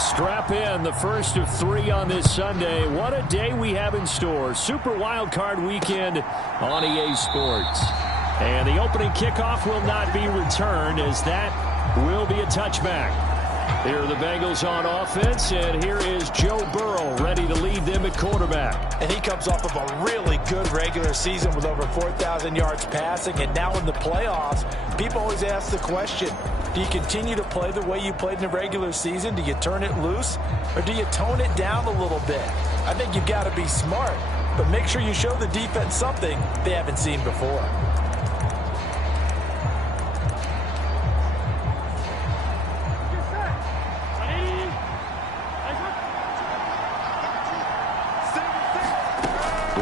Strap in, the first of 3 on this Sunday. What a day we have in store. Super Wild Card Weekend on EA Sports. And the opening kickoff will not be returned, as that will be a touchback. Here are the Bengals on offense, and here is Joe Burrow ready to lead them at quarterback. And he comes off of a really good regular season with over 4,000 yards passing, and now in the playoffs, people always ask the question, do you continue to play the way you played in the regular season? Do you turn it loose, or do you tone it down a little bit? I think you've got to be smart, but make sure you show the defense something they haven't seen before.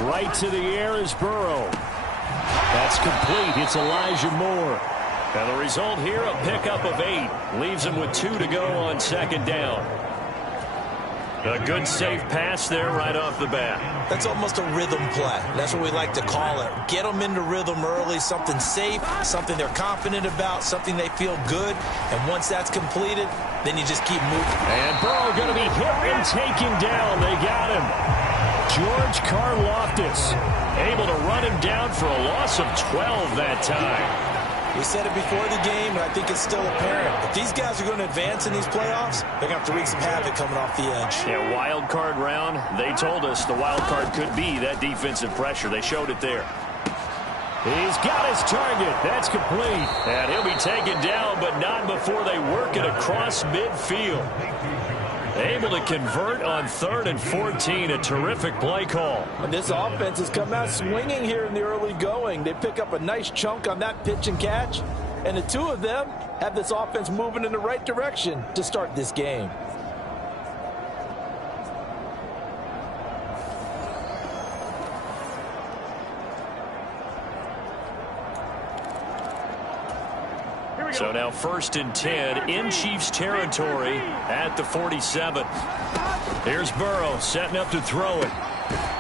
Right to the air is Burrow. That's complete. It's Elijah Moore. And the result here, a pickup of 8. Leaves him with 2 to go on second down. A good safe pass there right off the bat. That's almost a rhythm play. That's what we like to call it. Get them into rhythm early, something safe, something they're confident about, something they feel good. And once that's completed, then you just keep moving. And Burrow going to be hit and taken down. They got him. George Karlaftis able to run him down for a loss of 12 that time. We said it before the game, and I think it's still apparent. If these guys are going to advance in these playoffs, they're going to have to wreak some havoc coming off the edge. Yeah, wild card round. They told us the wild card could be that defensive pressure. They showed it there. He's got his target. That's complete. And he'll be taken down, but not before they work it across midfield. Able to convert on 3rd and 14. A terrific play call. And this offense has come out swinging here in the early going. They pick up a nice chunk on that pitch and catch. And the two of them have this offense moving in the right direction to start this game. So now 1st and 10 in Chiefs territory at the 47. Here's Burrow setting up to throw it.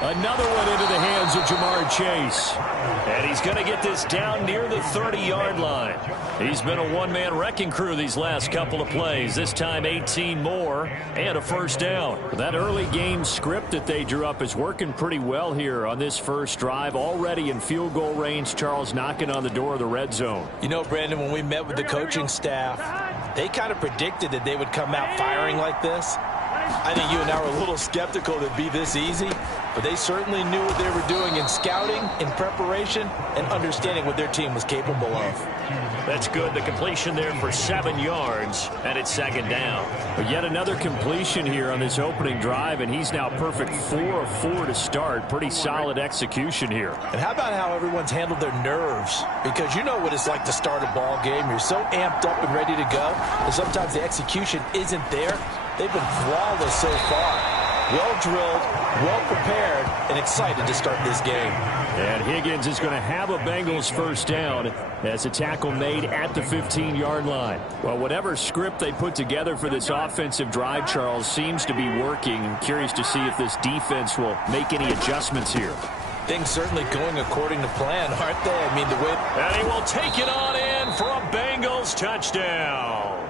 Another one into the hands of Jamar Chase. And he's going to get this down near the 30-yard line. He's been a one-man wrecking crew these last couple of plays. This time 18 more and a first down. That early game script that they drew up is working pretty well here on this first drive. Already in field goal range, Charles knocking on the door of the red zone. You know, Brandon, when we met with the coaching staff, they kind of predicted that they would come out firing like this. I think you and I were a little skeptical that it'd be this easy, but they certainly knew what they were doing in scouting, in preparation, and understanding what their team was capable of. That's good. The completion there for 7 yards, and it's second down. But yet another completion here on this opening drive, and he's now perfect 4 of 4 to start. Pretty solid execution here. And how about how everyone's handled their nerves? Because you know what it's like to start a ball game. You're so amped up and ready to go, and sometimes the execution isn't there. They've been flawless so far. Well drilled, well prepared, and excited to start this game. And Higgins is going to have a Bengals first down as a tackle made at the 15-yard line. Well, whatever script they put together for this offensive drive, Charles, seems to be working. I'm curious to see if this defense will make any adjustments here. Things certainly going according to plan, aren't they? I mean, the way... And he will take it on in for a Bengals touchdown.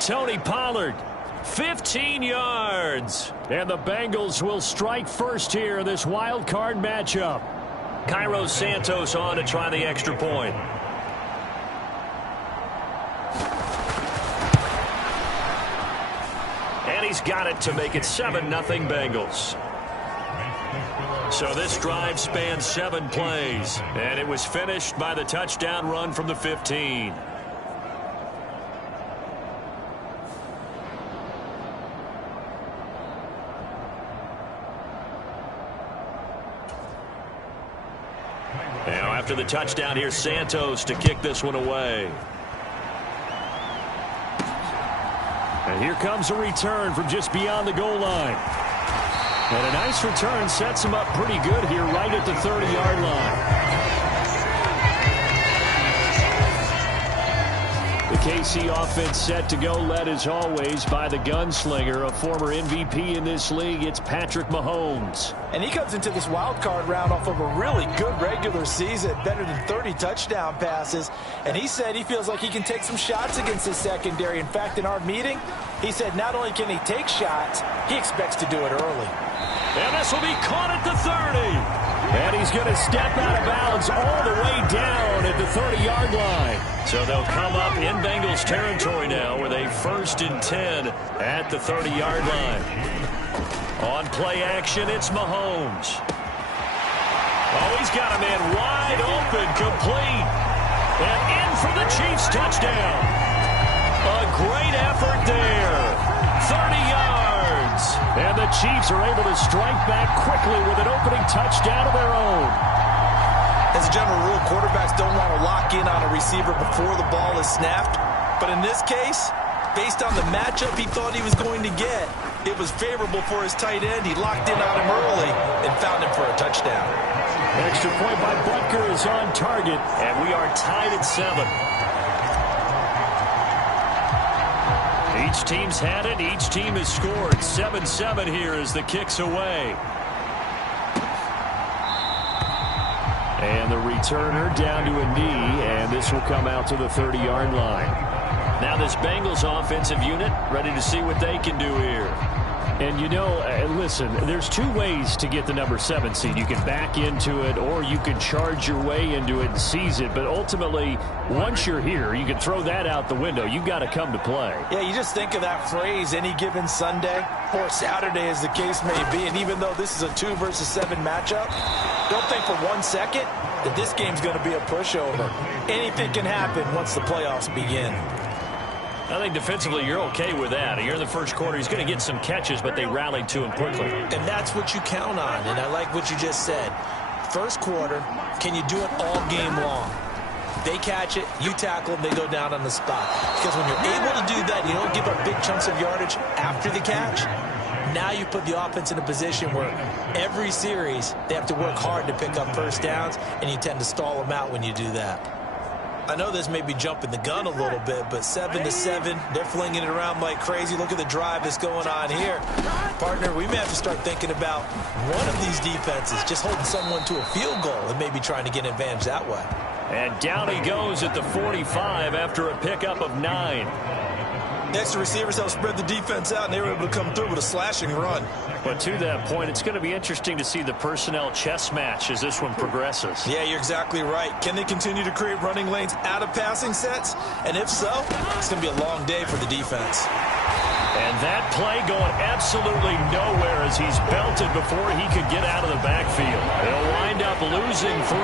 Tony Pollard. 15 yards. And the Bengals will strike first here in this wild card matchup. Cairo Santos on to try the extra point. And he's got it to make it 7-0 Bengals. So this drive spans 7 plays, and it was finished by the touchdown run from the 15. Now after the touchdown, here's Santos to kick this one away. And here comes a return from just beyond the goal line. And a nice return sets him up pretty good here right at the 30-yard line. The KC offense set to go, led as always by the gunslinger, a former MVP in this league. It's Patrick Mahomes. And he comes into this wild card round off of a really good regular season, better than 30 touchdown passes. And he said he feels like he can take some shots against his secondary. In fact, in our meeting, He said not only can he take shots, he expects to do it early. And this will be caught at the 30. And he's going to step out of bounds all the way down at the 30-yard line. So they'll come up in Bengals territory now with a 1st and 10 at the 30-yard line. On play action, it's Mahomes. Oh, he's got a man wide open, complete. And in for the Chiefs touchdown. A great effort there. 30 yards. And the Chiefs are able to strike back quickly with an opening touchdown of their own. As a general rule, quarterbacks don't want to lock in on a receiver before the ball is snapped. But in this case, based on the matchup he thought he was going to get, it was favorable for his tight end. He locked in on him early and found him for a touchdown. Extra point by Butker is on target, and we are tied at 7. Each team's had it. Each team has scored. 7-7 here as the kick's away. And the returner down to a knee, and this will come out to the 30-yard line. Now this Bengals offensive unit ready to see what they can do here. And, you know, listen, there's 2 ways to get the number 7 seed. You can back into it or you can charge your way into it and seize it. But ultimately, once you're here, you can throw that out the window. You've got to come to play. Yeah, you just think of that phrase, any given Sunday or Saturday as the case may be. And even though this is a 2 versus 7 matchup, don't think for 1 second that this game's going to be a pushover. Anything can happen once the playoffs begin. I think defensively you're okay with that. You're in the first quarter. He's going to get some catches, but they rallied to him quickly. And that's what you count on, and I like what you just said. First quarter, can you do it all game long? They catch it, you tackle them, they go down on the spot. Because when you're able to do that, you don't give up big chunks of yardage after the catch. Now you put the offense in a position where every series they have to work hard to pick up first downs, and you tend to stall them out when you do that. I know this may be jumping the gun a little bit, but 7-7, they're flinging it around like crazy. Look at the drive that's going on here. Partner, we may have to start thinking about one of these defenses just holding someone to a field goal and maybe trying to get an advantage that way. And down he goes at the 45 after a pickup of 9. Next, the receivers helped spread the defense out, and they were able to come through with a slashing run. But to that point, it's going to be interesting to see the personnel chess match as this one progresses. Yeah, you're exactly right. Can they continue to create running lanes out of passing sets? And if so, it's going to be a long day for the defense. And that play going absolutely nowhere as he's belted before he could get out of the backfield. They'll wind up losing 3.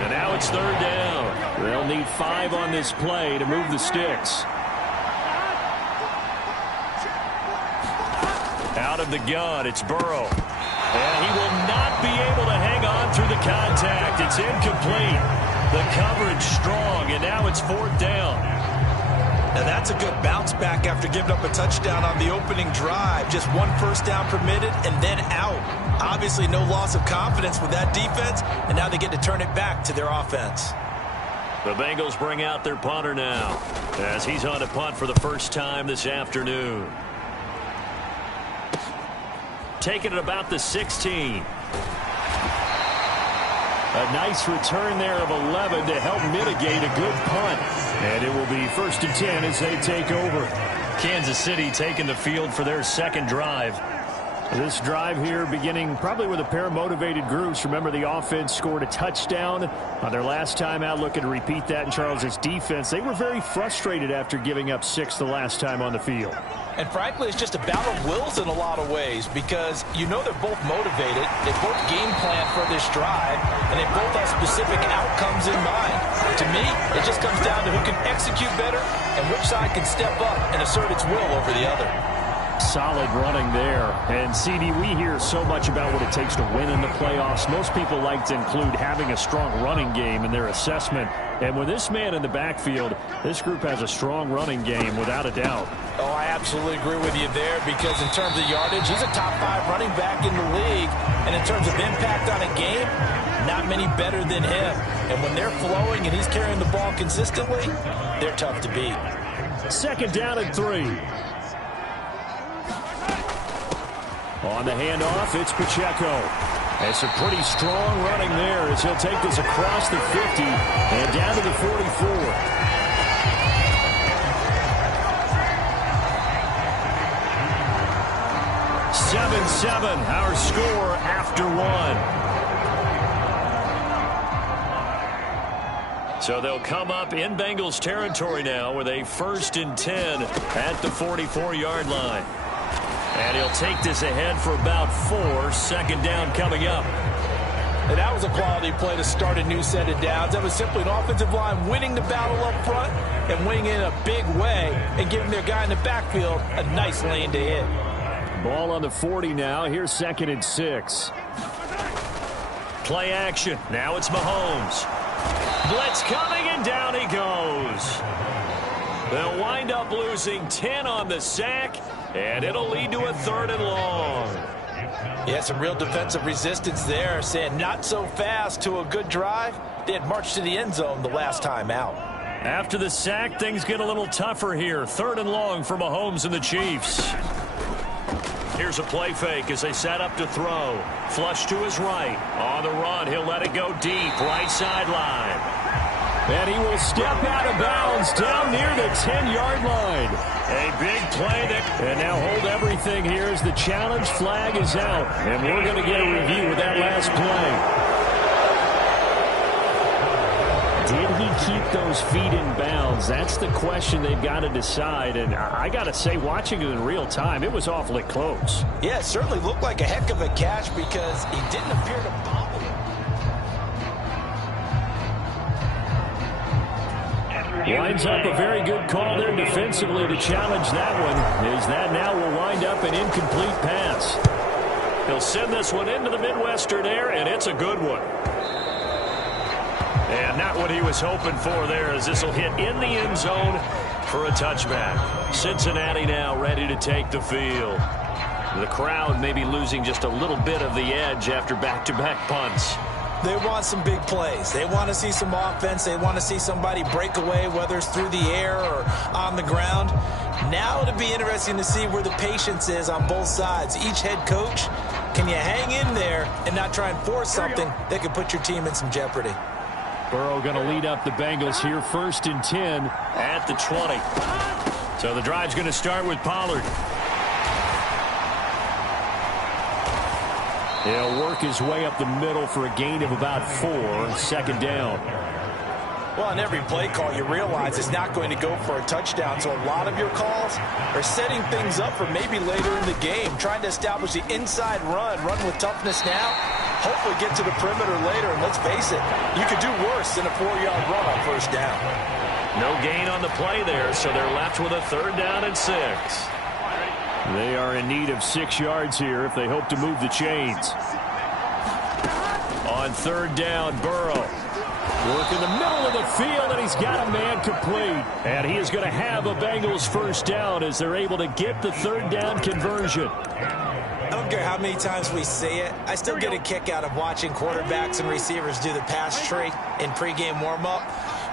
And now it's 3rd down. They'll need 5 on this play to move the sticks. Out of the gun, it's Burrow. And he will not be able to hang on through the contact. It's incomplete. The coverage strong, and now it's 4th down. Now that's a good bounce back after giving up a touchdown on the opening drive. Just 1 first down permitted and then out. Obviously no loss of confidence with that defense, and now they get to turn it back to their offense. The Bengals bring out their punter now as he's on to punt for the first time this afternoon. Taking it about the 16. A nice return there of 11 to help mitigate a good punt. And it will be 1st and 10 as they take over. Kansas City taking the field for their 2nd drive. This drive here beginning probably with a pair of motivated groups. Remember, the offense scored a touchdown on their last time out, looking to repeat that in Charles' defense. They were very frustrated after giving up 6 the last time on the field. And frankly, it's just a battle of wills in a lot of ways because you know they're both motivated. They both game plan for this drive, and they both have specific outcomes in mind. To me, it just comes down to who can execute better and which side can step up and assert its will over the other. Solid running there. And, CD, we hear so much about what it takes to win in the playoffs. Most people like to include having a strong running game in their assessment. And with this man in the backfield, this group has a strong running game without a doubt. Oh, I absolutely agree with you there because in terms of yardage, he's a top 5 running back in the league. And in terms of impact on a game, not many better than him. And when they're flowing and he's carrying the ball consistently, they're tough to beat. 2nd down and 3. On the handoff, it's Pacheco. It's a pretty strong running there as he'll take this across the 50 and down to the 44. 7-7, our score after one. So they'll come up in Bengals territory now with a 1st and 10 at the 44-yard line. And he'll take this ahead for about 4. 2nd down coming up. And that was a quality play to start a new set of downs. That was simply an offensive line winning the battle up front and winning in a big way and giving their guy in the backfield a nice lane to hit. Ball on the 40 now. Here's 2nd and 6. Play action. Now it's Mahomes. Blitz coming, and down he goes. They'll wind up losing 10 on the sack, and it'll lead to a 3rd and long. Yeah, some real defensive resistance there, saying not so fast to a good drive. They had marched to the end zone the last time out. After the sack, things get a little tougher here. 3rd and long for Mahomes and the Chiefs. Here's a play fake as they set up to throw. Flush to his right. On the run, he'll let it go deep. Right sideline. And he will step out of bounds down near the 10-yard line. A big play there. And now hold everything here as the challenge flag is out. And we're going to get a review of that last play. Did he keep those feet in bounds? That's the question they've got to decide. And I got to say, watching it in real time, it was awfully close. Yeah, it certainly looked like a heck of a catch because he didn't appear to bobble it. Winds up a very good call there defensively to challenge that one. As that now will wind up an incomplete pass. He'll send this one into the Midwestern air, and it's a good one. And not what he was hoping for there, as this will hit in the end zone for a touchback. Cincinnati now ready to take the field. The crowd may be losing just a little bit of the edge after back-to-back punts. They want some big plays. They want to see some offense. They want to see somebody break away, whether it's through the air or on the ground. Now it'll be interesting to see where the patience is on both sides. Each head coach, can you hang in there and not try and force something that could put your team in some jeopardy? Burrow going to lead up the Bengals here, 1st and 10 at the 20. So the drive's going to start with Pollard. He'll work his way up the middle for a gain of about 4. 2nd down. Well, on every play call, you realize it's not going to go for a touchdown. So a lot of your calls are setting things up for maybe later in the game, trying to establish the inside run with toughness now. Hopefully get to the perimeter later, and let's face it, you could do worse than a 4-yard run on 1st down. No gain on the play there, so they're left with a 3rd down and 6. They are in need of 6 yards here if they hope to move the chains. On 3rd down, Burrow. Work in the middle of the field, and he's got a man complete. And he is going to have a Bengals 1st down as they're able to get the 3rd down conversion. I don't care how many times we say it, I still get a kick out of watching quarterbacks and receivers do the pass tree in pregame warm-up.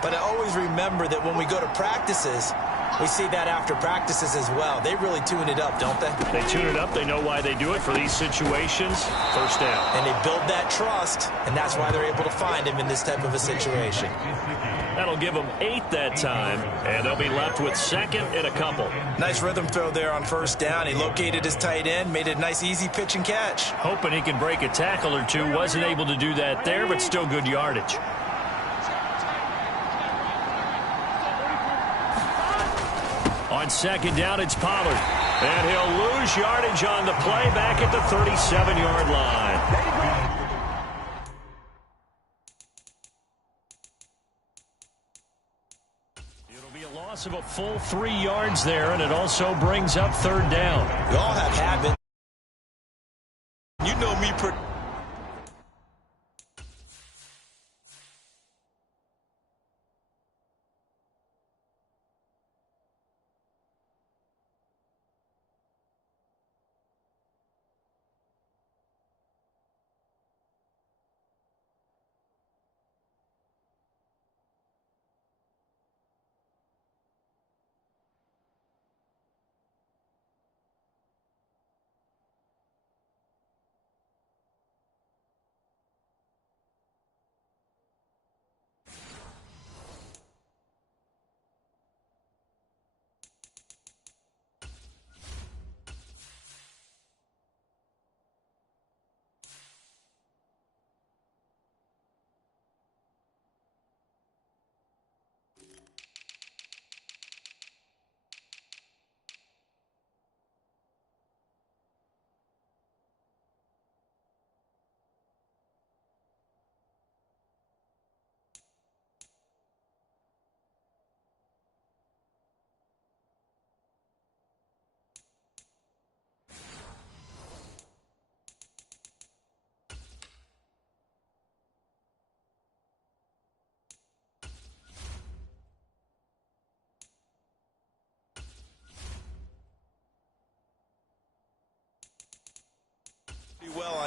But I always remember that when we go to practices, we see that after practices as well. They really tune it up, don't they? They tune it up. They know why they do it for these situations. 1st down. And they build that trust, and that's why they're able to find him in this type of a situation. That'll give them 8 that time, and they'll be left with 2nd and a couple. Nice rhythm throw there on 1st down. He located his tight end, made a nice easy pitch and catch. Hoping he can break a tackle or two. Wasn't able to do that there, but still good yardage. On 2nd down, it's Pollard. And he'll lose yardage on the play back at the 37-yard line. It'll be a loss of a full 3 yards there, and it also brings up 3rd down. We all have habits. You know me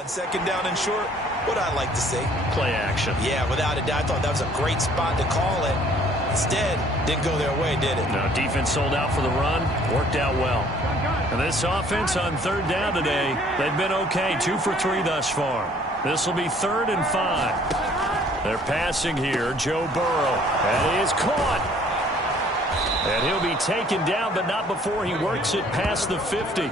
on second down and short? What I like to see. Play action. Yeah, without a doubt. I thought that was a great spot to call it. Instead, didn't go their way, did it? No, defense sold out for the run. Worked out well. And this offense on third down today, they've been okay. 2 for 3 thus far. This will be 3rd and 5. They're passing here. Joe Burrow. That is caught. And he'll be taken down, but not before he works it past the 50.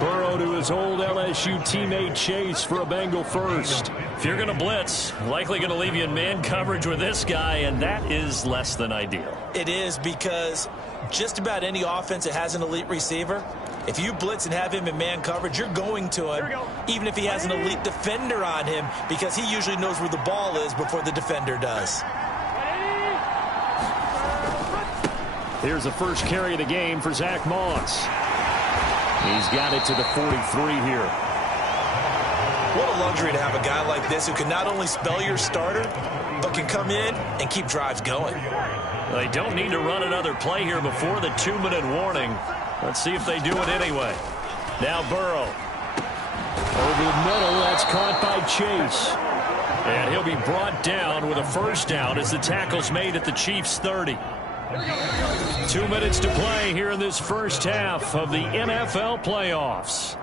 Burrow to his old LSU teammate Chase for a Bengal first. If you're going to blitz, likely going to leave you in man coverage with this guy, and that is less than ideal. It is, because just about any offense that has an elite receiver, if you blitz and have him in man coverage, you're going to him, even if he has an elite defender on him, because he usually knows where the ball is before the defender does. Here's the first carry of the game for Zach Moss. He's got it to the 43 here. What a luxury to have a guy like this who can not only spell your starter, but can come in and keep drives going. They don't need to run another play here before the 2-minute warning. Let's see if they do it anyway. Now Burrow. Over the middle, that's caught by Chase. And he'll be brought down with a first down as the tackle's made at the Chiefs' 30. 2 minutes to play here in this first half of the NFL playoffs.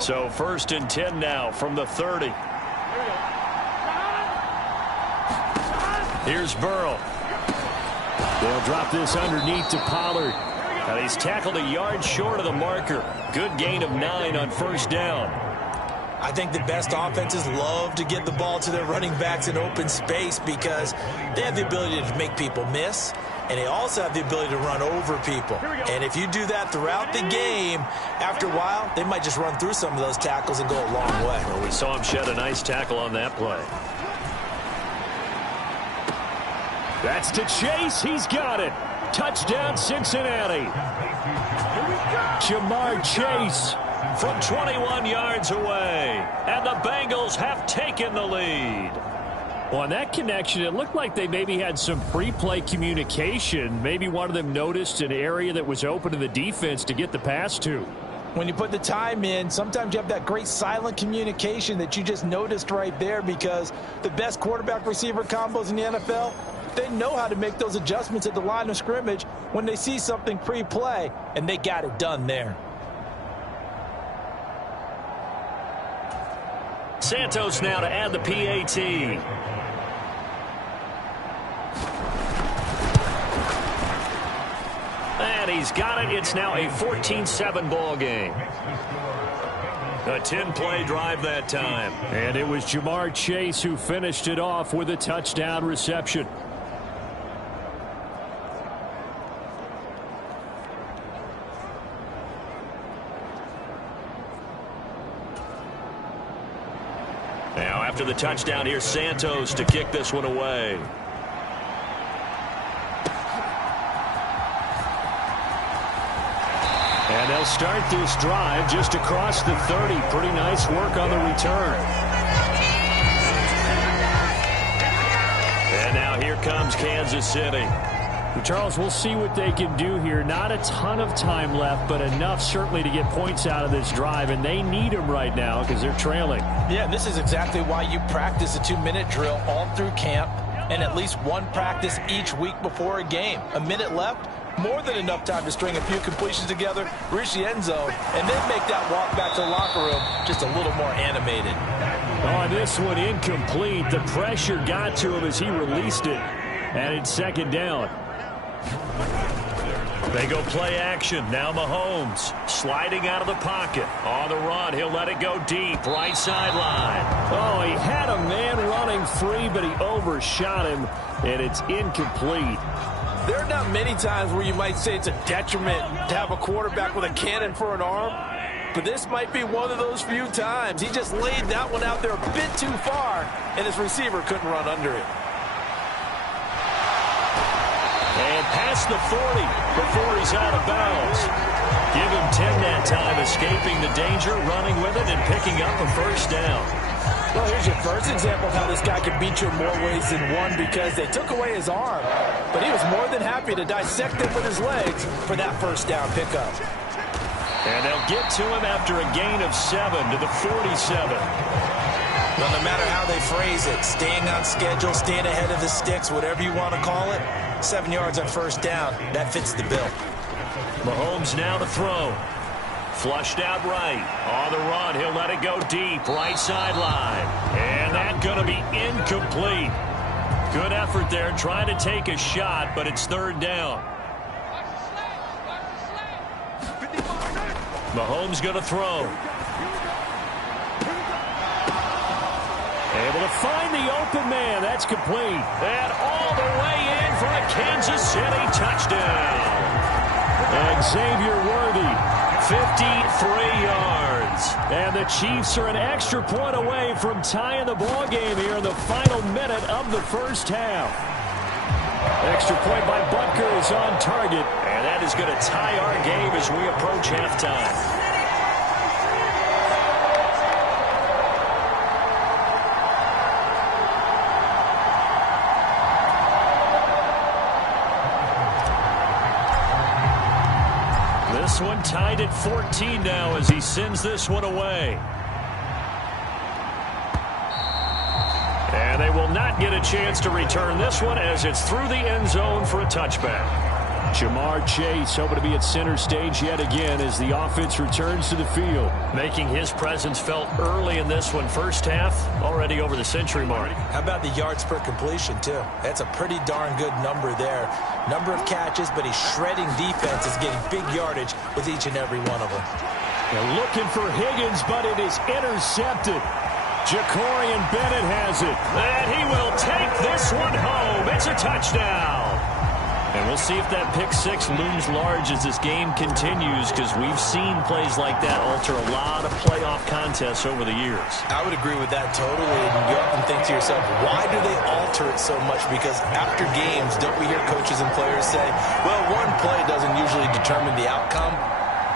So 1st and 10 now from the 30. Here's Burrow. They'll drop this underneath to Pollard. And he's tackled a yard short of the marker. Good gain of 9 on first down. I think the best offenses love to get the ball to their running backs in open space because they have the ability to make people miss, and they also have the ability to run over people. And if you do that throughout the game, after a while, they might just run through some of those tackles and go a long way. Well, we saw him shed a nice tackle on that play. That's to Chase. He's got it. Touchdown, Cincinnati. Jamar Chase from 21 yards away. And the Bengals have taken the lead. Well, on that connection, it looked like they maybe had some pre-play communication. Maybe one of them noticed an area that was open to the defense to get the pass to. When you put the time in, sometimes you have that great silent communication that you just noticed right there, because the best quarterback-receiver combos in the NFL, they know how to make those adjustments at the line of scrimmage when they see something pre-play, and they got it done there. Santos now to add the PAT. And he's got it. It's now a 14-7 ball game. A 10-play drive that time. And it was Jamar Chase who finished it off with a touchdown reception. Now after the touchdown, here's Santos to kick this one away. And they'll start this drive just across the 30. Pretty nice work on the return. And now here comes Kansas City. Charles, we'll see what they can do here. Not a ton of time left, but enough certainly to get points out of this drive, and they need them right now because they're trailing. Yeah, this is exactly why you practice a 2-minute drill all through camp and at least one practice each week before a game. A minute left, more than enough time to string a few completions together, reach the end zone, and then make that walk back to the locker room just a little more animated. On this one, incomplete. The pressure got to him as he released it, and it's second down. They go play action. Now Mahomes sliding out of the pocket. On the run, he'll let it go deep. Right sideline. Oh, he had a man running free, but he overshot him, and it's incomplete. There are not many times where you might say it's a detriment to have a quarterback with a cannon for an arm, but this might be one of those few times. He just laid that one out there a bit too far, and his receiver couldn't run under it. And past the 40 before he's out of bounds. Give him 10 that time, escaping the danger, running with it, and picking up a first down. Well, here's your first example of how this guy can beat you in more ways than one, because they took away his arm, but he was more than happy to dissect it with his legs for that first down pickup. And they'll get to him after a gain of 7 to the 47. Well, no matter how they phrase it, staying on schedule, staying ahead of the sticks, whatever you want to call it, 7 yards on first down, that fits the bill. Mahomes now to throw. Flushed out right. On the run, he'll let it go deep. Right sideline. And that's going to be incomplete. Good effort there, trying to take a shot, but it's third down. Mahomes going to throw. Able to find the open man. That's complete. And all the way in for a Kansas City touchdown. Xavier Worthy, 53 yards. And the Chiefs are an extra point away from tying the ball game here in the final minute of the first half. Extra point by Butker is on target. And that is going to tie our game as we approach halftime. This one tied at 14 now as he sends this one away. And they will not get a chance to return this one as it's through the end zone for a touchback. Jamar Chase hoping to be at center stage yet again as the offense returns to the field. Making his presence felt early in this one. First half, already over the century mark. How about the yards per completion, too? That's a pretty darn good number there. Number of catches, but he's shredding defenses, getting big yardage with each and every one of them. They're looking for Higgins, but it is intercepted. Jacorian Bennett has it. And he will take this one home. It's a touchdown. And we'll see if that pick six looms large as this game continues, because we've seen plays like that alter a lot of playoff contests over the years. I would agree with that totally. And you often think to yourself, why do they alter it so much? Because after games, don't we hear coaches and players say, well, one play doesn't usually determine the outcome?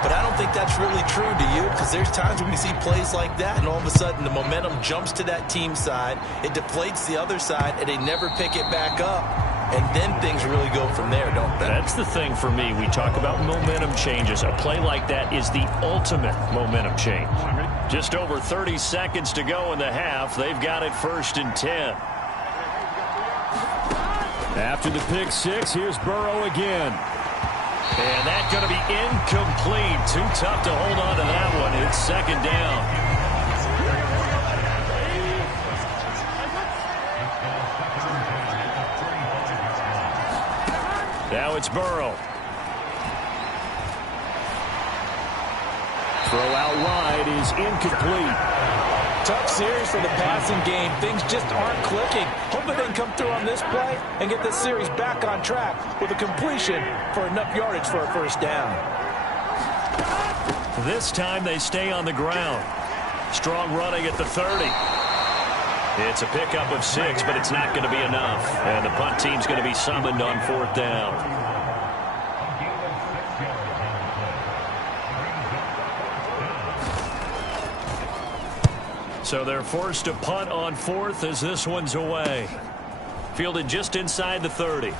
But I don't think that's really true, do you? Because there's times when we see plays like that, and all of a sudden the momentum jumps to that team side, it deflates the other side, and they never pick it back up. And then things really go from there, don't they? That's the thing for me. We talk about momentum changes. A play like that is the ultimate momentum change. Just over 30 seconds to go in the half. They've got it first and 10. After the pick six, here's Burrow again. And that's going to be incomplete. Too tough to hold on to that one. It's second down. Now it's Burrow. Throw out wide is incomplete. Tough series for the passing game. Things just aren't clicking. Hoping they can come through on this play and get this series back on track with a completion for enough yardage for a first down. This time they stay on the ground. Strong running at the 30. It's a pickup of 6, but it's not going to be enough. And the punt team's going to be summoned on fourth down. So they're forced to punt on fourth as this one's away. Fielded just inside the 30.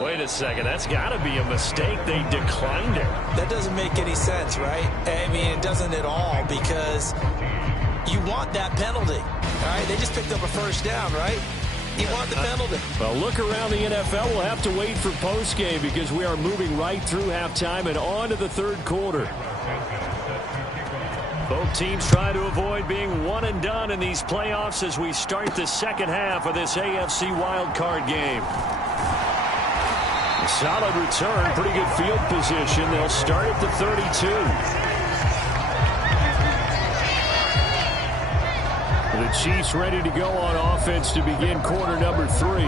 Wait a second, that's got to be a mistake. They declined it. That doesn't make any sense, right? I mean, it doesn't at all, because you want that penalty. All right, they just picked up a first down, right? You want the penalty. Well, look around the NFL. We'll have to wait for postgame because we are moving right through halftime and on to the third quarter. Both teams try to avoid being one and done in these playoffs as we start the second half of this AFC wildcard game. Solid return, pretty good field position. They'll start at the 32. The Chiefs ready to go on offense to begin quarter number 3.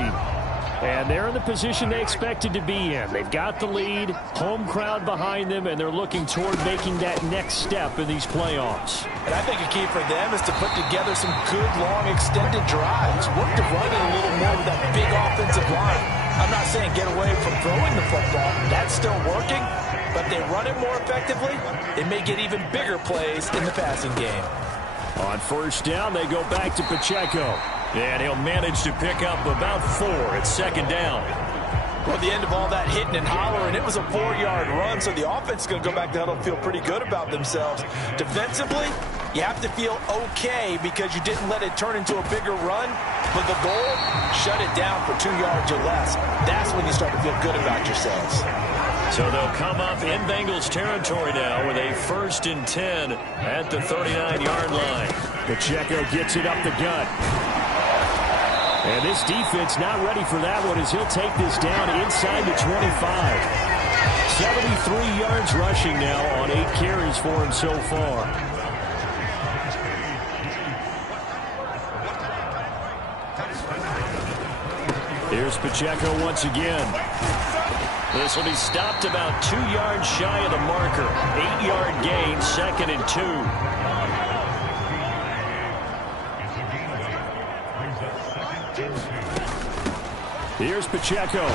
And they're in the position they expected to be in. They've got the lead, home crowd behind them, and they're looking toward making that next step in these playoffs. And I think a key for them is to put together some good, long, extended drives. Work to run it a little more with that big offensive line. I'm not saying get away from throwing the football. That's still working. But they run it more effectively, they may get even bigger plays in the passing game. On first down, they go back to Pacheco. And he'll manage to pick up about 4 at second down. Well, at the end of all that hitting and hollering, it was a 4-yard run, so the offense is going to go back to huddle and feel pretty good about themselves. Defensively, you have to feel okay because you didn't let it turn into a bigger run. But the goal, shut it down for 2 yards or less. That's when you start to feel good about yourselves. So they'll come up in Bengals territory now with a 1st and 10 at the 39-yard line. Pacheco gets it up the gut. And this defense not ready for that one as he'll take this down inside the 25. 73 yards rushing now on 8 carries for him so far. Here's Pacheco once again. This will be stopped about 2 yards shy of the marker. 8-yard gain, 2nd and 2. Here's Pacheco.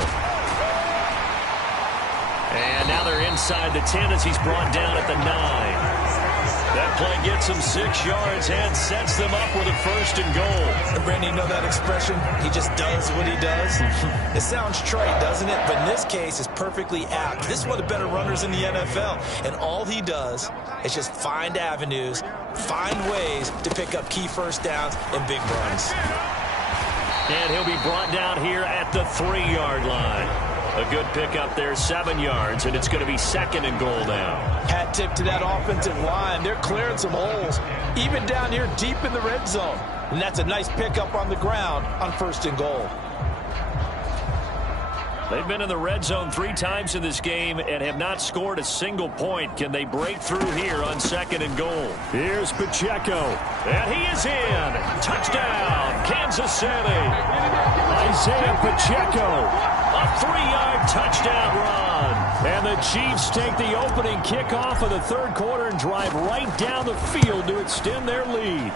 And now they're inside the 10 as he's brought down at the 9. That play gets him 6 yards and sets them up with a 1st and goal. And Brandon, you know that expression? He just does what he does. It sounds trite, doesn't it? But in this case, it's perfectly apt. This is one of the better runners in the NFL. And all he does is just find avenues, find ways to pick up key first downs and big runs. And he'll be brought down here at the 3-yard line. A good pickup there, 7 yards, and it's going to be 2nd and goal now. Hat tip to that offensive line. They're clearing some holes, even down here deep in the red zone. And that's a nice pickup on the ground on 1st and goal. They've been in the red zone 3 times in this game and have not scored a single point. Can they break through here on 2nd and goal? Here's Pacheco. And he is in. Touchdown, Kansas City. Isaiah Pacheco. A 3-yard touchdown run. And the Chiefs take the opening kickoff of the 3rd quarter and drive right down the field to extend their lead.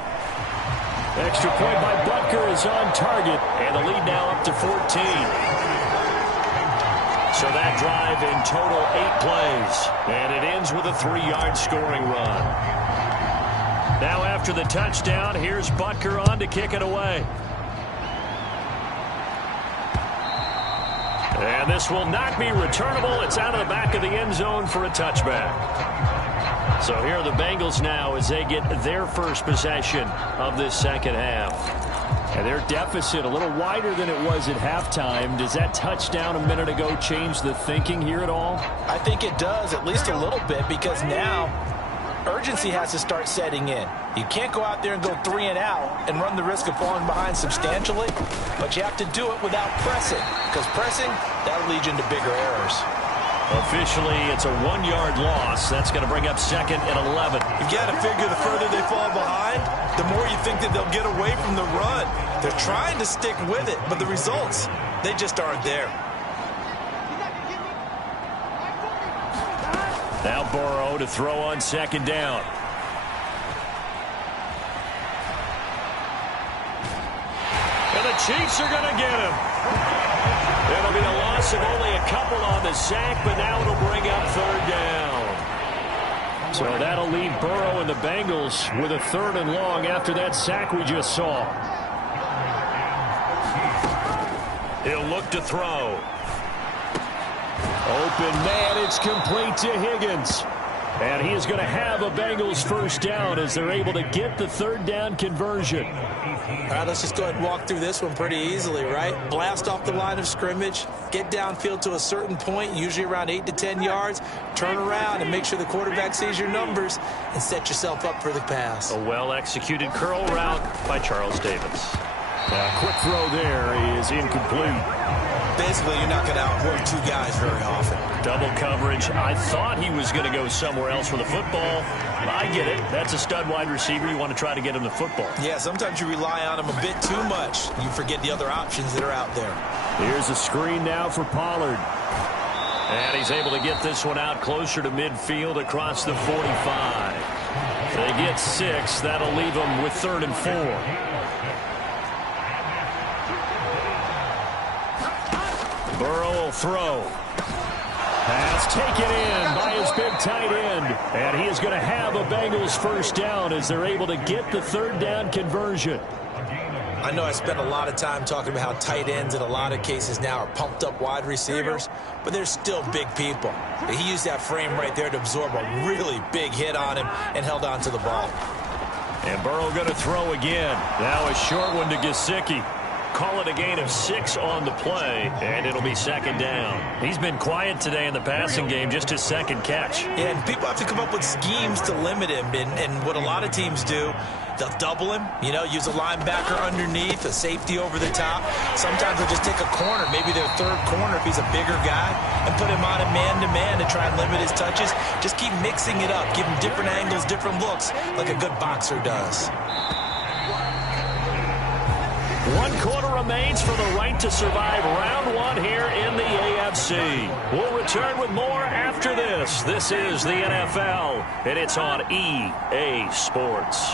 Extra point by Butker is on target. And the lead now up to 14. So that drive in total 8 plays. And it ends with a 3-yard scoring run. Now after the touchdown, here's Butker on to kick it away. And this will not be returnable. It's out of the back of the end zone for a touchback. So here are the Bengals now as they get their first possession of this second half. And their deficit a little wider than it was at halftime. Does that touchdown a minute ago change the thinking here at all? I think it does, at least a little bit, because now urgency has to start setting in. You can't go out there and go 3 and out and run the risk of falling behind substantially, but you have to do it without pressing, because pressing, that'll lead you into bigger errors. Officially, it's a 1-yard loss. That's going to bring up 2nd and 11. You got to figure the further they fall behind, the more you think that they'll get away from the run. They're trying to stick with it, but the results, they just aren't there. Now Burrow to throw on 2nd down. And the Chiefs are going to get him. It'll be a loss of only a couple on the sack, but now it'll bring up 3rd down. So that'll leave Burrow and the Bengals with a 3rd and long after that sack we just saw. He'll look to throw. Open man, it's complete to Higgins. And he is going to have a Bengals 1st down as they're able to get the 3rd down conversion. All right, let's just go ahead and walk through this one pretty easily, right? Blast off the line of scrimmage, get downfield to a certain point, usually around 8 to 10 yards, turn around and make sure the quarterback sees your numbers and set yourself up for the pass. A well-executed curl route by Charles Davis. Quick throw there is incomplete. Basically, you're not going to outwork 2 guys very often. Double coverage. I thought he was going to go somewhere else with the football. I get it. That's a stud wide receiver. You want to try to get him the football. Yeah, sometimes you rely on him a bit too much. You forget the other options that are out there. Here's a screen now for Pollard. And he's able to get this one out closer to midfield across the 45. They get 6. That'll leave them with 3rd and 4. Burrow will throw. Pass taken in by his big tight end. And he is going to have a Bengals first down as they're able to get the third down conversion. I know I spent a lot of time talking about how tight ends in a lot of cases now are pumped up wide receivers, but they're still big people. He used that frame right there to absorb a really big hit on him and held on to the ball. And Burrow going to throw again. Now a short one to Gesicki. Call it a gain of 6 on the play, and it'll be second down. He's been quiet today in the passing game, just his second catch. Yeah, and people have to come up with schemes to limit him, and what a lot of teams do, they'll double him, use a linebacker underneath, a safety over the top. Sometimes they'll just take a corner, maybe their third corner if he's a bigger guy, and put him on a man-to-man to try and limit his touches. Just keep mixing it up, give him different angles, different looks, like a good boxer does. 1 quarter remains for the right to survive round 1 here in the AFC. We'll return with more after this. This is the NFL, and it's on EA Sports.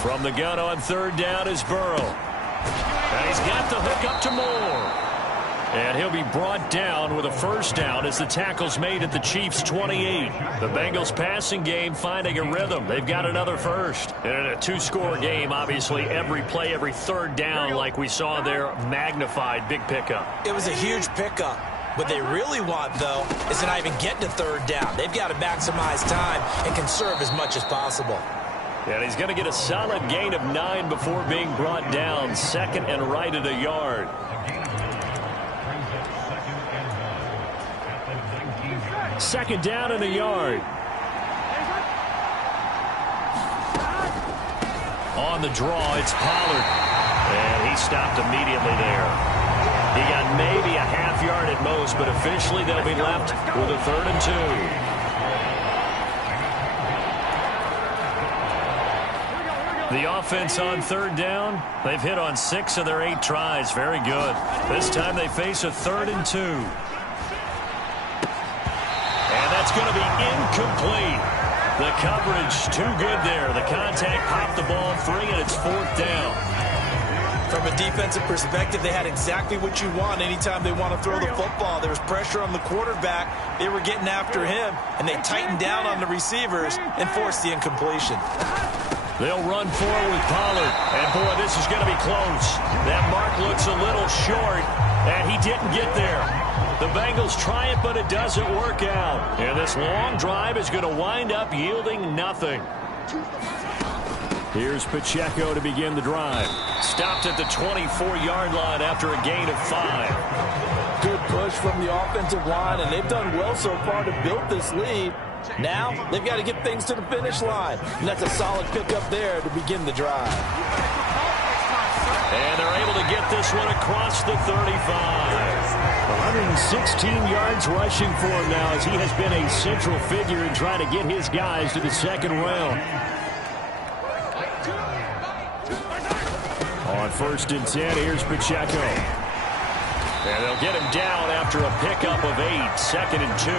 From the gun on third down is Burrow. And he's got the hook up to Moore. And he'll be brought down with a first down as the tackle's made at the Chiefs' 28. The Bengals passing game finding a rhythm. They've got another first. And in a 2-score game, obviously, every play, every third down, like we saw there, magnified. Big pickup. It was a huge pickup. What they really want, though, is to not even get to third down. They've got to maximize time and conserve as much as possible. And he's going to get a solid gain of 9 before being brought down. Second and right at a yard. Second down and a yard. On the draw, it's Pollard. And he stopped immediately there. He got maybe a half yard at most, but officially they'll be left with a 3rd and 2. The offense on third down, they've hit on 6 of their 8 tries. Very good. This time they face a 3rd and 2. And that's going to be incomplete. The coverage too good there. The contact popped the ball free, and it's 4th down. From a defensive perspective, they had exactly what you want anytime they want to throw the football. There was pressure on the quarterback. They were getting after him, and they tightened down on the receivers and forced the incompletion. They'll run forward with Pollard. And, boy, this is going to be close. That mark looks a little short, and he didn't get there. The Bengals try it, but it doesn't work out. And this long drive is going to wind up yielding nothing. Here's Pacheco to begin the drive. Stopped at the 24-yard line after a gain of 5. Good push from the offensive line, and they've done well so far to build this lead. Now, they've got to get things to the finish line. And that's a solid pickup there to begin the drive. And they're able to get this one across the 35. 116 yards rushing for him now as he has been a central figure in trying to get his guys to the second round. On 1st and 10, here's Pacheco. And they'll get him down after a pickup of 8, 2nd and 2.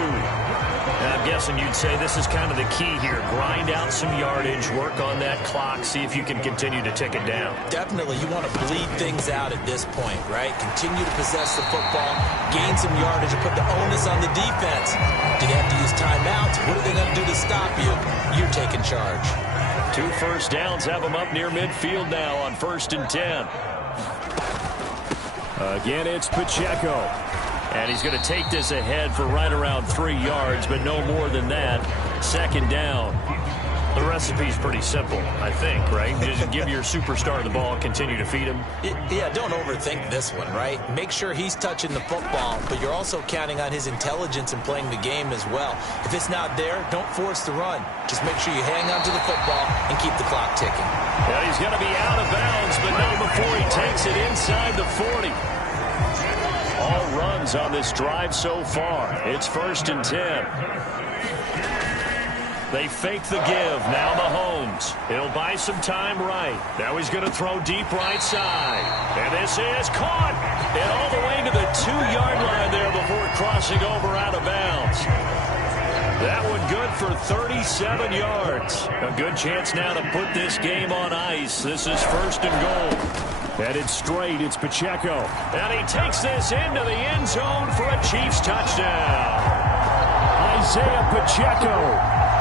And I'm guessing you'd say this is kind of the key here. Grind out some yardage, work on that clock, see if you can continue to tick it down. Definitely, you want to bleed things out at this point, right? Continue to possess the football, gain some yardage, and put the onus on the defense. Do they have to use timeouts? What are they going to do to stop you? You're taking charge. 2 first downs have them up near midfield now on 1st and 10. Again, it's Pacheco. And he's going to take this ahead for right around 3 yards, but no more than that. 2nd down. The recipe's pretty simple, I think, right? Just give your superstar the ball, continue to feed him. Yeah, don't overthink this one, right? Make sure he's touching the football, but you're also counting on his intelligence in playing the game as well. If it's not there, don't force the run. Just make sure you hang on to the football and keep the clock ticking. Yeah, he's going to be out of bounds, but not before he takes it inside the 40. All runs on this drive so far. It's 1st and 10. They fake the give. Now Mahomes. He'll buy some time right. Now he's going to throw deep right side. And this is caught. And all the way to the 2-yard line there before crossing over out of bounds. That one good for 37 yards. A good chance now to put this game on ice. This is 1st and goal. Headed straight, it's Pacheco. And he takes this into the end zone for a Chiefs touchdown. Isaiah Pacheco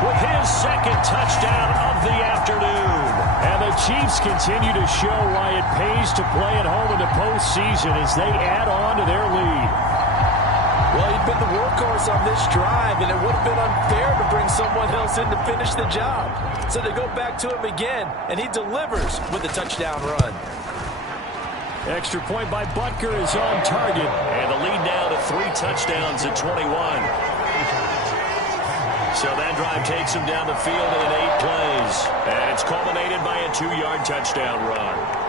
with his second touchdown of the afternoon. And the Chiefs continue to show why it pays to play at home in the postseason as they add on to their lead. Well, he'd been the workhorse on this drive, and it would have been unfair to bring someone else in to finish the job. So they go back to him again, and he delivers with a touchdown run. Extra point by Butker is on target. And the lead now to 3 touchdowns at 21. So that drive takes him down the field in 8 plays. And it's culminated by a 2-yard touchdown run.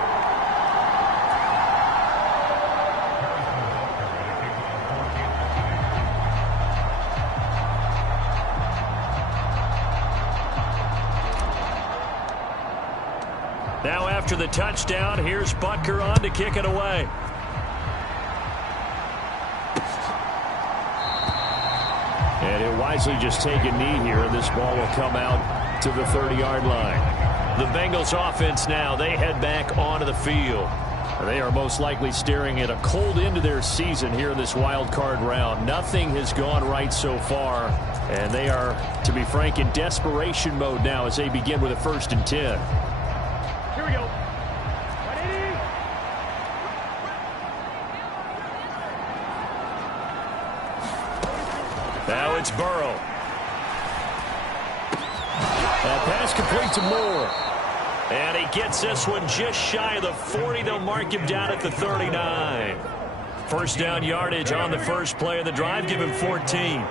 Now after the touchdown, here's Butker on to kick it away. And he'll wisely just take a knee here, and this ball will come out to the 30-yard line. The Bengals offense now, they head back onto the field. They are most likely staring at a cold end to their season here in this wild card round. Nothing has gone right so far, and they are, to be frank, in desperation mode now as they begin with a 1st and 10. Here we go. Now it's Burrow. That pass complete to Moore. And he gets this one just shy of the 40. They'll mark him down at the 39. First down yardage on the first play of the drive. Give him 14.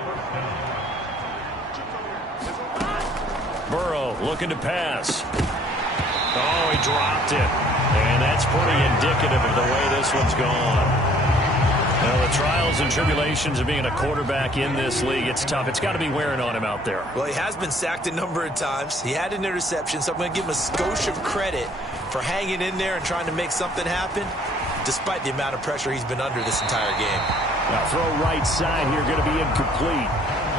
Burrow looking to pass. Oh, he dropped it. And that's pretty indicative of the way this one's gone. Well, the trials and tribulations of being a quarterback in this league, it's tough. It's got to be wearing on him out there. Well, he has been sacked a number of times. He had an interception, so I'm going to give him a skosh of credit for hanging in there and trying to make something happen, despite the amount of pressure he's been under this entire game. Now throw right side here, going to be incomplete.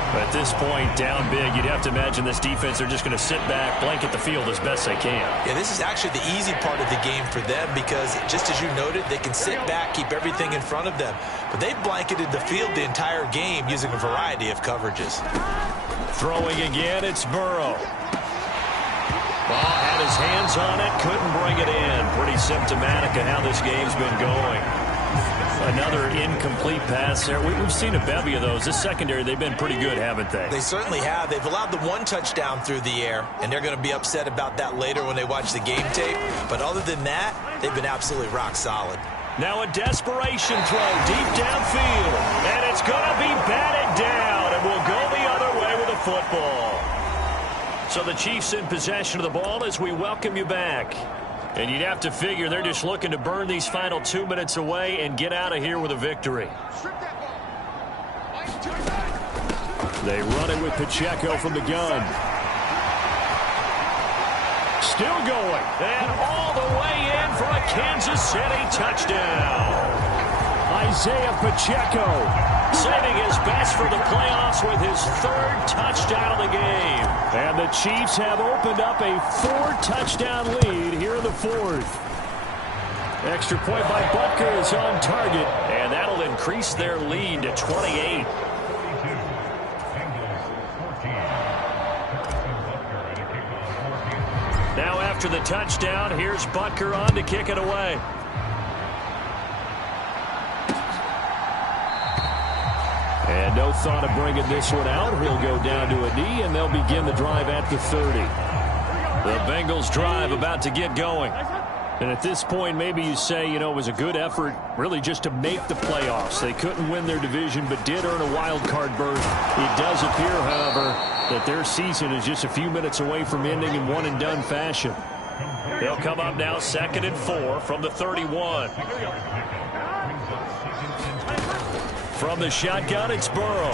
But at this point, down big, you'd have to imagine this defense, they're just going to sit back, blanket the field as best they can. Yeah, this is actually the easy part of the game for them because, just as you noted, they can sit back, keep everything in front of them. But they've blanketed the field the entire game using a variety of coverages. Throwing again, it's Burrow. Ball had his hands on it, couldn't bring it in. Pretty symptomatic of how this game's been going. Another incomplete pass there. We've seen a bevy of those. This secondary, they've been pretty good, haven't they? They certainly have. They've allowed the 1 touchdown through the air, and they're going to be upset about that later when they watch the game tape. But other than that, they've been absolutely rock solid. Now a desperation throw deep downfield. And it's going to be batted down, and will go the other way with a football. So the Chiefs in possession of the ball as we welcome you back. And you'd have to figure they're just looking to burn these final 2 minutes away and get out of here with a victory. They run it with Pacheco from the gun. Still going. And all the way in for a Kansas City touchdown. Isaiah Pacheco saving his best for the playoffs with his 3rd touchdown of the game. And the Chiefs have opened up a 4-touchdown lead here in the 4th. Extra point by Butker is on target. And that'll increase their lead to 28. Now after the touchdown, here's Butker on to kick it away. And no thought of bringing this one out. He'll go down to a knee, and they'll begin the drive at the 30. The Bengals drive about to get going. And at this point, maybe you say, you know, it was a good effort really just to make the playoffs. They couldn't win their division, but did earn a wild card berth. It does appear, however, that their season is just a few minutes away from ending in one-and-done fashion. They'll come up now 2nd and 4 from the 31. From the shotgun, it's Burrow.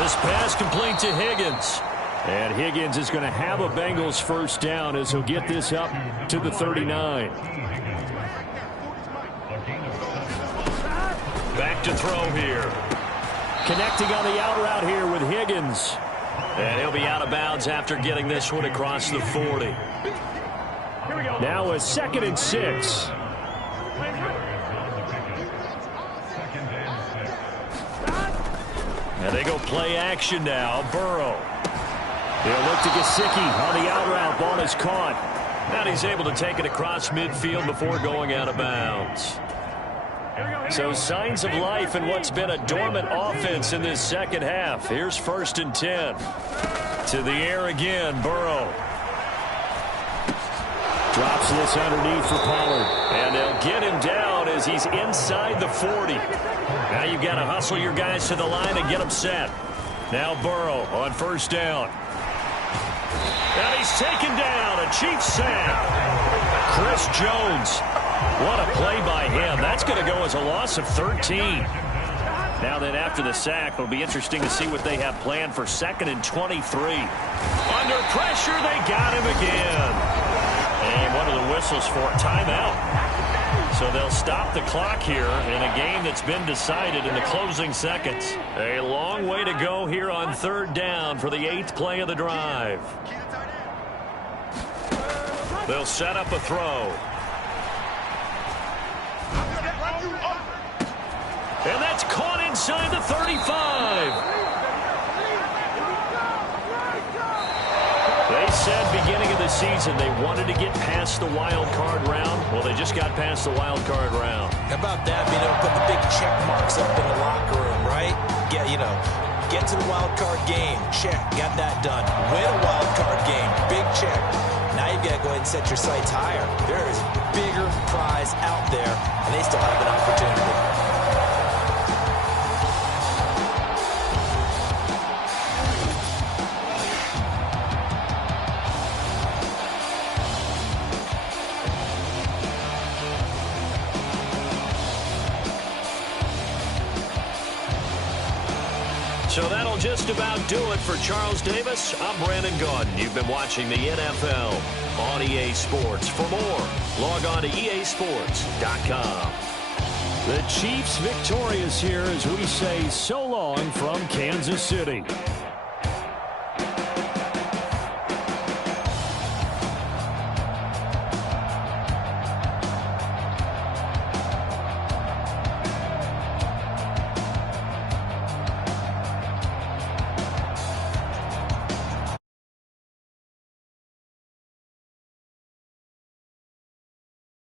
This pass complete to Higgins. And Higgins is going to have a Bengals 1st down as he'll get this up to the 39. Back to throw here. Connecting on the out route here with Higgins. And he'll be out of bounds after getting this one across the 40. Now a 2nd and 6. And they go play action now. Burrow. He'll look to Gesicki on the out route. Ball is caught. And he's able to take it across midfield before going out of bounds. So signs of life in what's been a dormant offense in this second half. Here's 1st and 10. To the air again, Burrow. Drops this underneath for Pollard. And they'll get him down as he's inside the 40. Now you've got to hustle your guys to the line and get them set. Now Burrow on 1st down. And he's taken down. A Chiefs sack. Chris Jones. What a play by him. That's going to go as a loss of 13. Now then, after the sack, it'll be interesting to see what they have planned for 2nd and 23. Under pressure, they got him again. And what are the whistles for? Timeout. So they'll stop the clock here in a game that's been decided in the closing seconds. A long way to go here on 3rd down for the 8th play of the drive. They'll set up a throw. And that's caught inside the 35. They said beginning of the season they wanted to get past the wild card round. Well, they just got past the wild card round. How about that, being able to put the big check marks up in the locker room, right? Get to the wild card game. Check. Got that done. Win a wild card game. Big check. Now you've got to go ahead and set your sights higher. There is a bigger prize out there, and they still have an opportunity. So that'll just about do it for Charles Davis. I'm Brandon Gaudin. You've been watching the NFL on EA Sports. For more, log on to easports.com. The Chiefs victorious here as we say so long from Kansas City.